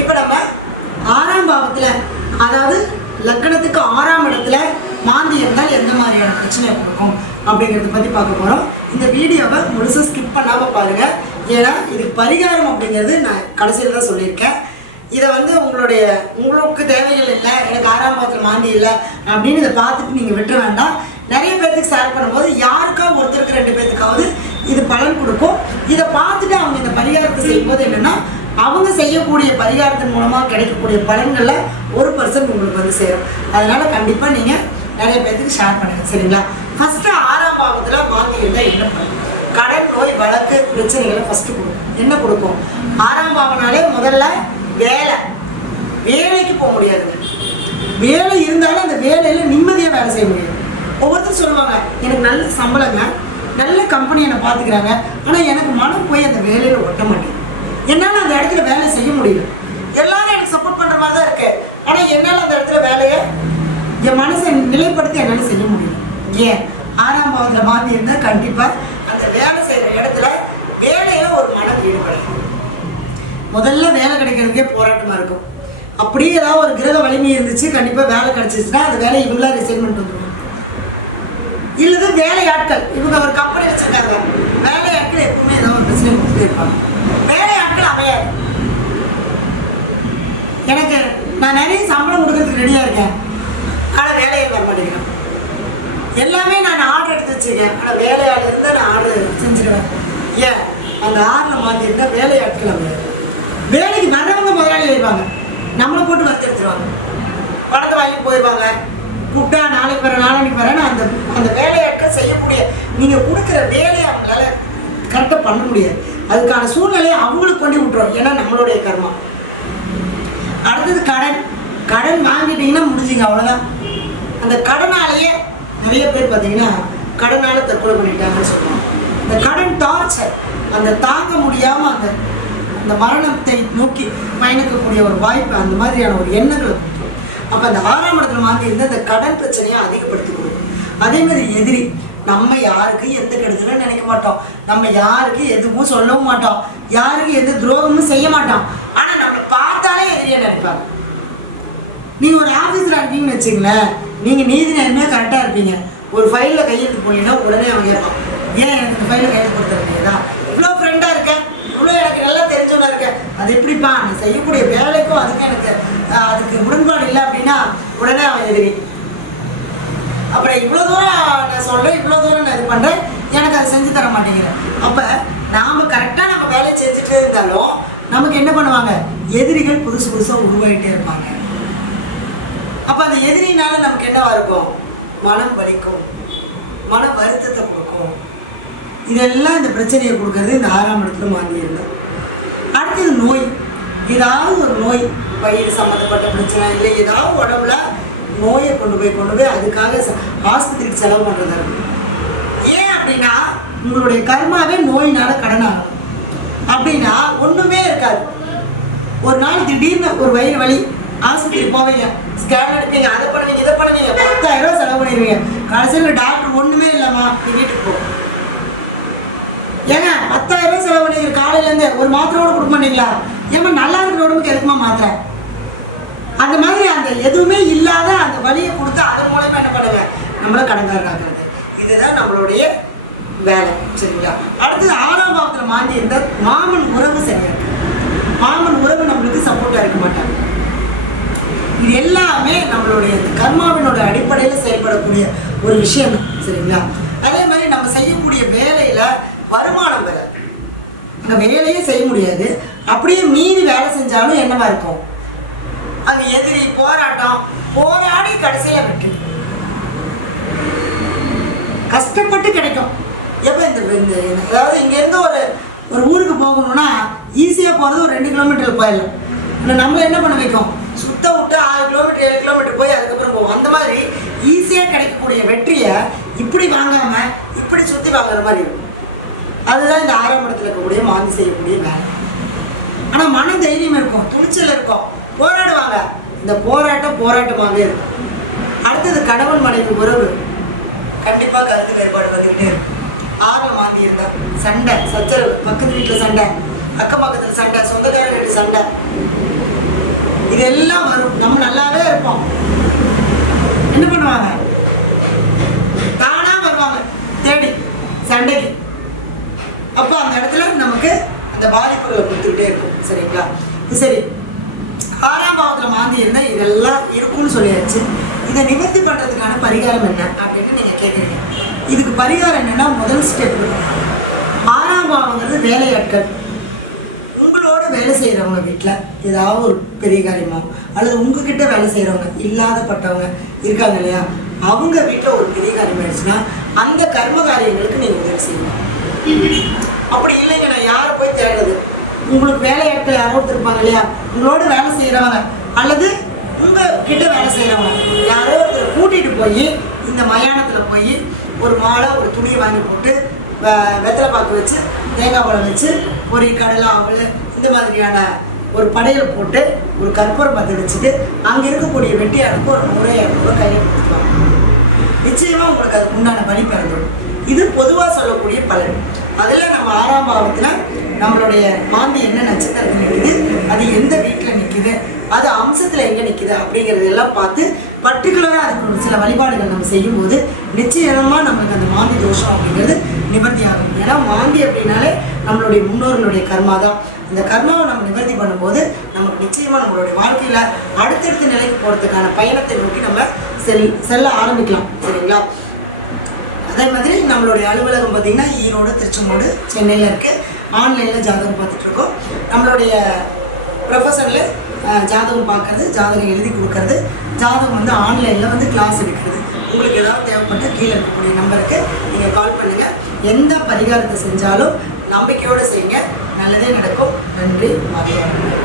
இப்போ நம்ம 6ஆம் பாவத்தில், அதாவது லக்னத்துக்கு 6ஆம் இடத்துல மாந்தி இருந்தால் எந்த மாதிரியான பிரச்சனையை கொடுக்கும் அப்படிங்கிறத பற்றி பார்க்க போகிறோம். இந்த வீடியோவை முழுசாக ஸ்கிப் பண்ணாமல் பாருங்கள். ஏன்னா இது பரிகாரம் அப்படிங்கிறது நான் கடைசியில் தான் சொல்லியிருக்கேன். இதை உங்களுக்கு தேவைகள் இல்லை, எனக்கு 6ஆம் பாவத்தில் மாந்தி இல்லை அப்படின்னு இதை பார்த்துட்டு நீங்கள் விட்டுற வேண்டாம். நிறைய பேர்த்துக்கு ஷேர் பண்ணும்போது யாருக்கா ஒருத்தருக்கு 2 பேர்த்துக்காவது இது பலன் கொடுக்கும். இதை பார்த்துட்டு அவங்க இந்த பரிகாரத்தை செய்யும்போது என்னென்னா, அவங்க செய்யக்கூடிய பரிகாரத்தின் மூலமாக கிடைக்கக்கூடிய பலன்களில் 1% உங்களுக்கு சேரும். அதனால் கண்டிப்பாக நீங்கள் நிறைய பேர்த்துக்கு ஷேர் பண்ணுங்கள், சரிங்களா? ஃபஸ்ட்டு 6ஆம் பாவத்தில் மாந்தி இருந்தால் என்ன பண்ணும்? கடன், நோய், வழக்கு, பிரச்சனைகளை ஃபஸ்ட்டு கொடுக்கும். என்ன கொடுக்கும்? 6ஆம் பாவனாலே முதல்ல வேலைக்கு போக முடியாதுங்க. வேலை இருந்தாலும் அந்த வேலையில் நிம்மதியாக வேலை செய்ய முடியாது. ஒவ்வொருத்தரும் சொல்லுவாங்க, எனக்கு நல்ல சம்பளங்க, நல்ல கம்பெனி என்னை பார்த்துக்கிறாங்க, ஆனால் எனக்கு மனம் போய் அந்த வேலையில் ஒட்ட மாட்டேங்குது. என்னால் அந்த இடத்துல வேலை செய்ய முடியல. எல்லாரும் எனக்கு சப்போர்ட் பண்ணுற மாதிரி தான் இருக்கு, ஆனால் என்னால் அந்த இடத்துல வேலையை என் மனசை நிலைப்படுத்தி என்னால் செய்ய முடியல. ஏன்? 6ஆம் பாவத்தில் மாந்தி இருந்தால் கண்டிப்பாக அந்த வேலை செய்கிற இடத்துல வேலையில் ஒரு மனம் ஈடுபடும். முதல்ல வேலை கிடைக்கிறதுக்கே போராட்டமாக இருக்கும். அப்படியே ஏதாவது ஒரு கிரக வலிமை இருந்துச்சு, கண்டிப்பாக வேலை கிடைச்சிச்சுன்னா அந்த வேலை இவங்களாம் ரிசைன்மெண்ட் வந்துடும். இல்லது வேலையாட்கள், இவங்க ஒரு கம்பெனி வச்சுருக்காங்க, வேலையாட்கள் எப்பவுமே ஏதாவது ஒரு பிரச்சனை கொடுத்துட்டே இருப்பாங்க. வேலையாட்கள் அமையாது. நான் நிறைய சம்பளம் கொடுக்கறதுக்கு ரெடியாக இருக்கேன், ஆனால் வேலையை வர மாட்டேங்கிறேன். எல்லாமே நான் ஆர்டர் எடுத்து வச்சுருக்கேன், ஆனால் வேலையாள் இருந்தால் நான் ஆர்டர் செஞ்சுருவேன். ஏன்? அந்த ஆர்டர் மாற்றிருந்தால் வேலையாட்கள் அமையாது. வேலைக்கு வர்றவங்க முதலாளி ஆயிடுவாங்க, நம்மளை போட்டு வச்சு எடுத்துருவாங்க, பணத்தை வாங்கி போயிடுவாங்க. கூப்பிட்டா நாளைக்கு வரேன்னு அந்த வேலையாட்கள் செய்யக்கூடிய நீங்கள் கொடுக்குற வேலையை அவங்களால கரெக்டாக பண்ண முடியாது. அதுக்கான சூழ்நிலையை அவங்களுக்கு கொண்டு விட்டுரும். ஏன்னா நம்மளுடைய கர்மா. அடுத்தது கடன் வாங்கிட்டீங்கன்னா முடிஞ்சுங்க, அவ்வளோதான். அந்த கடனாலேயே நிறைய பேர் பார்த்தீங்கன்னா கடனால் தற்கொலை பண்ணிட்டாங்கன்னு சொல்லுவாங்க. இந்த கடன் டார்ச்சர், அந்த தாங்க முடியாமல் அந்த மரணத்தை நோக்கி பயணிக்கக்கூடிய ஒரு வாய்ப்பு, அந்த மாதிரியான ஒரு எண்ணங்களை. அப்போ அந்த 6ஆம் இடத்துல மாந்தி இருந்து அந்த கடன் பிரச்சனையை அதிகப்படுத்தி கொடுக்கும். அதே மாதிரி எதிரி, நம்ம யாருக்கு எந்த கெடுதலும் நினைக்க மாட்டோம், நம்ம யாருக்கு எதுவும் சொல்லவும் மாட்டோம், யாருக்கு எந்த துரோகமும் செய்ய மாட்டோம், ஆனால் நம்மளை பார்த்தாலே எதிரியை நினைப்பாங்க. நீங்கள் ஒரு ஆஃபீஸில் இருக்கீங்கன்னு வச்சுங்களேன், நீங்கள் நீதி நேர்மையாக கரெக்டாக இருப்பீங்க. ஒரு ஃபைலில் கையெழுத்து போனீங்கன்னா உடனே அவங்க கேட்பான், ஏன் எனக்கு இந்த ஃபைலில் கையெழுத்து கொடுத்துருக்கீங்களா? இவ்வளோ ஃப்ரெண்டாக இருக்கேன், இவ்வளோ எனக்கு நல்லா தெரிஞ்சவனா இருக்கேன், அது எப்படிப்பா நான் செய்யக்கூடிய வேலைக்கும் அதுக்கு உடன்பாடு இல்லை அப்படின்னா உடனே அவன் எதிரி. அப்புறம் இவ்வளோ தூரம் நான் சொல்கிறேன், இவ்வளோ தூரம் நான் இது பண்ணுறேன், எனக்கு அதை செஞ்சு தர மாட்டேங்கிறேன். அப்போ நாம் கரெக்டாக நம்ம வேலை செஞ்சுட்டு இருந்தாலும் நமக்கு என்ன பண்ணுவாங்க? எதிரிகள் புதுசாக உருவாகிட்டே இருப்பாங்க. அப்போ அந்த எதிரினால நமக்கு என்னவா இருக்கும்? மனம் வலிக்கும், மன வருத்தத்தை கொடுக்கும். இதெல்லாம் இந்த பிரச்சனையை கொடுக்கறது இந்த 6ஆம் இடத்துல மாந்தி இருந்தால். அடுத்தது நோய். ஏதாவது ஒரு நோய், வயிறு சம்மந்தப்பட்ட பிரச்சனை, இல்லை ஏதாவது உடம்புல நோயை கொண்டு போய் அதுக்காக ஆஸ்பத்திரிக்கு செலவு பண்ணுறது. ஏன் அப்படின்னா உங்களுடைய கர்மாவே நோயினால கடனாகும். அப்படின்னா ஒன்றுமே இருக்காது. ஒரு நாள் திடீர்னு ஒரு வயிறு வலி, ஆஸ்பத்திரி போவீங்க, ஸ்கேன் எடுப்பீங்க, அதை பண்ணுவீங்க, இதை பண்ணுவீங்க, 10,000 ரூபா செலவு பண்ணிடுவீங்க. கடைசியில் டாக்டர் ஒன்றுமே இல்லைம்மா நீ வீட்டுக்கு போ. ஏங்க 10,000 ரூபா செலவு பண்ணிக்கிற, காலையிலேருந்து ஒரு மாத்திரையோட கொடுக்க மாட்டீங்களா? ஏமா நல்லா இருக்கிற உடம்புக்கு எதுக்குமா மாத்திரை? அந்த மாதிரி அந்த எதுவுமே இல்லாத அந்த வலியை கொடுத்து அதன் மூலமா என்ன பண்ணுங்க? நம்மளை கடன்காரராக்குறது. இதுதான் நம்மளுடைய வேலை, சரிங்களா? அடுத்தது 6ஆம் பாவத்தில் மாந்தி இருந்தால் மாமன் உறவு சரியா இருக்கு. மாமன் உறவு நம்மளுக்கு சப்போர்ட்டாக இருக்க மாட்டாங்க. இது எல்லாமே நம்மளுடைய கர்மாவினோட அடிப்படையில் செயல்படக்கூடிய ஒரு விஷயம், சரிங்களா? அதே மாதிரி நம்ம செய்யக்கூடிய வேலையில் வருமானம் வராது, அந்த வேலையே செய்ய முடியாது. அப்படியே மீறி வேலை செஞ்சாலும் என்னவா இருக்கும்? அந்த எதிரி போராடி கடைசியில் வெற்றி. கஷ்டப்பட்டு கிடைக்கும். எப்போ இந்த அதாவது இங்கேருந்து ஒரு ஊருக்கு போகணும்னா ஈஸியாக போகிறது ஒரு 2 கிலோமீட்டருக்கு போயிடலாம். ஆனால் நம்ம என்ன பண்ண வைக்கும்? சுத்த விட்டு 6 கிலோமீட்டர் 7 கிலோமீட்டர் போய் அதுக்கப்புறம் போவோம். அந்த மாதிரி ஈஸியாக கிடைக்கக்கூடிய வெற்றியை இப்படி வாங்காமல் இப்படி சுற்றி வாங்குற மாதிரி இருக்கும். அதுதான் இந்த 6ஆம் இடத்துல இருக்கக்கூடிய மாந்தி செய்யக்கூடிய வேலை. ஆனால் மன தைரியம் இருக்கும், துணிச்சல் இருக்கும், போராடுவாங்க. இந்த போராட்டமாகவே இருக்கும். அடுத்தது கணவன் மனைவி உறவு கண்டிப்பாக கருத்து வேறுபாடு வந்துக்கிட்டே இருக்கும். 6ஆம் மாந்தி இருந்தால் சண்டை சச்சரவு, பக்கத்து வீட்டில் சண்டை, அக்கம் பக்கத்தில் சண்டை, சொந்தக்காரர் வீட்டு சண்டை, இதெல்லாம் வரும். நம்ம நல்லாவே இருப்போம், என்ன பண்ணுவாங்க, தானா வருவாங்க தேடி சண்டைக்கு. அப்போ அந்த இடத்துல நமக்கு அந்த பாதிப்புகளை கொடுத்துக்கிட்டே இருக்கும். சரிங்களா? சரி, 6ஆம் பாவத்தில் மாந்தி இருந்தால் இதெல்லாம் இருக்கும்னு சொல்லியாச்சு. இதை நிவர்த்தி பண்ணுறதுக்கான பரிகாரம் என்ன அப்படின்னு நீங்கள் கேட்குறீங்க. இதுக்கு பரிகாரம் என்னென்னா, முதல் ஸ்டெப், 6ஆம் பாவங்கிறது வேலையாட்கள். உங்களோட வேலை செய்கிறவங்க வீட்டில் ஏதாவது ஒரு பெரிய காரியமோ அல்லது உங்ககிட்ட வேலை செய்கிறவங்க இல்லாதப்பட்டவங்க இருக்காங்க இல்லையா, அவங்க வீட்டில் ஒரு பெரிய காரியம் ஆயிடுச்சுன்னா அந்த கர்ம காரியங்களுக்கு நீங்கள் உதவி செய்யணும். அப்படி இல்லைங்க, நான் யாரை போய் தேடுறது, உங்களுக்கு வேலையாட்கள் யாரோ ஒருத்தருப்பாங்க இல்லையா, உங்களோட வேலை செய்கிறவங்க அல்லது உங்ககிட்ட வேலை செய்கிறவங்க யாரோ ஒருத்தரை கூட்டிகிட்டு போய் இந்த மயானத்தில் போய் ஒரு மாலை ஒரு துணியை வாங்கி போட்டு வெத்தலை பாக்கு வச்சு தேங்காய் பழம் வச்சு ஒரு கடலை அவள் இந்த மாதிரியான ஒரு படையலை போட்டு ஒரு கற்பூரம் பற்ற வச்சுட்டு அங்கே இருக்கக்கூடிய வெட்டியாளுக்கு ஒரு 1,000 ரூபாய் கையில் கொடுத்துருவாங்க. நிச்சயமாக உங்களுக்கு அதுக்கு உண்டான பலி பிறந்துடும். இது பொதுவாக சொல்லக்கூடிய பலன். அதில் நம்ம 6ஆம் பாவத்தில் நம்மளுடைய மாந்தி என்ன நட்சத்திரத்தில் நிற்குது, அது எந்த வீட்டில் நிற்குது, அது அம்சத்தில் எங்கே நிற்குது அப்படிங்கிறதெல்லாம் பார்த்து பர்டிகுலராக அதுக்கு சில வழிபாடுகள் நம்ம செய்யும்போது நிச்சயமாக நம்மளுக்கு அந்த மாந்தி தோஷம் அப்படிங்கிறது நிவர்த்தி ஆகும். ஏன்னா மாந்தி அப்படின்னாலே நம்மளுடைய முன்னோர்களுடைய கர்மா தான். இந்த கர்மாவை நம்ம நிவர்த்தி பண்ணும்போது நமக்கு நிச்சயமாக நம்மளுடைய வாழ்க்கையில் அடுத்தடுத்த நிலைக்கு போகிறதுக்கான பயணத்தை நோக்கி நம்ம செல்ல ஆரம்பிக்கலாம். சரிங்களா? அதே மாதிரி நம்மளுடைய அலுவலகம் பார்த்திங்கன்னா ஈரோடு, திருச்செங்கோடு, சென்னையில் இருக்குது. ஆன்லைனில் ஜாதகம் பார்த்துட்ருக்கோம். நம்மளுடைய ப்ரொஃபஷனில் ஜாதகம் பார்க்குறது, ஜாதகம் எழுதி கொடுக்கறது, ஜாதகம் வந்து ஆன்லைனில் வந்து கிளாஸ் எடுக்கிறது. உங்களுக்கு ஏதாவது தேவைப்பட்ட கீழே இருக்கக்கூடிய நம்பருக்கு நீங்கள் கால் பண்ணுங்கள். எந்த பரிகாரத்தை செஞ்சாலும் நம்பிக்கையோடு செய்யுங்க, நல்லதே நடக்கும். நன்றி. வாழ்க.